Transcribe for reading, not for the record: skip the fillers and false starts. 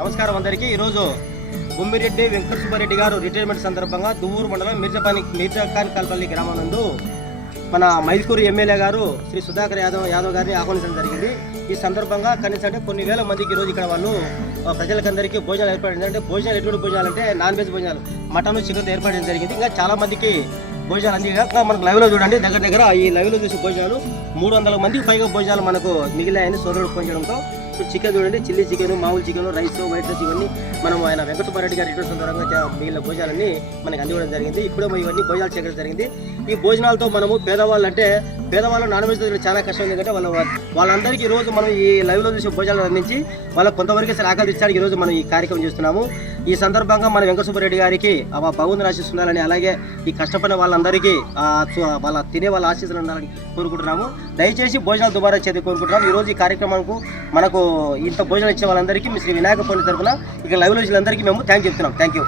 నమస్కారం అందరికీ. ఈరోజు బొమ్మిరెడ్డి వెంకట సుబ్బారెడ్డి గారు రిటైర్మెంట్ సందర్భంగా దువ్వూరు మండలం మీర్జాఖాన్ కాల్పల్లి గ్రామం నందు మన మైదుకూరు ఎమ్మెల్యే గారు శ్రీ సుధాకర్ యాదవ్ గారిని ఆహ్వానించడం జరిగింది. ఈ సందర్భంగా కనీసం అంటే కొన్ని వేల మందికి ఈరోజు ఇక్కడ వాళ్ళు ప్రజలకందరికీ భోజనాలు ఏర్పడింది. అంటే భోజనాలు ఎటువంటి భోజనాలు అంటే నాన్ వెజ్ భోజనాలు, మటన్ చికెన్ ఏర్పడడం జరిగింది. ఇంకా చాలా మందికి భోజనాలు అందిగా మనకు లైవ్లో చూడండి, దగ్గర ఈ లైవ్లో చూసే భోజనాలు 300 మందికి పైగా భోజనాలు మనకు మిగిలాయని సోదరుడు పోయించడంతో చికెన్ చూడండి, చిల్లీ చికెన్, మామూలు చికెన్, రైస్, వైట్ రైస్ ఇవన్నీ మనం ఆయన వెంకట సుబ్బారెడ్డి గారి రిటర్న్ సందర్భంగా మిగిలిన భోజనాలన్నీ మనకి అందివ్వడం జరిగింది. ఇప్పుడే ఇవన్నీ భోజనాలు చేయడం జరిగింది. ఈ భోజనాలతో మనము పేదవాళ్ళు అంటే పేదవాళ్ళు నాన్ వెజ్ చాలా కష్టం, ఎందుకంటే వాళ్ళందరికీ ఈరోజు మనం ఈ లైవ్లో చూసే భోజనాలు అందించి వాళ్ళకి కొంతవరకు సరే ఆకలి ఇచ్చారు. ఈరోజు మనం ఈ కార్యక్రమం చేస్తున్నాము. ఈ సందర్భంగా మన వెంకట సుబ్బారెడ్డి గారికి భగవంతుని ఆశిస్తున్నారని, అలాగే ఈ కష్టపడిన వాళ్ళందరికీ వాళ్ళ తినే వాళ్ళ ఆశీస్సులు ఉండాలని కోరుకుంటున్నాము. దయచేసి భోజనాలు దుబారా చేతి కోరుకుంటున్నాము. ఈరోజు ఈ కార్యక్రమానికి మనకు ఇంత భోజనం ఇచ్చే వాళ్ళందరికీ శ్రీ వినాయక పండుగ తరఫున ఇక లైవ్లో అందరికీ మేము థ్యాంక్ చెప్తున్నాం. Thank you.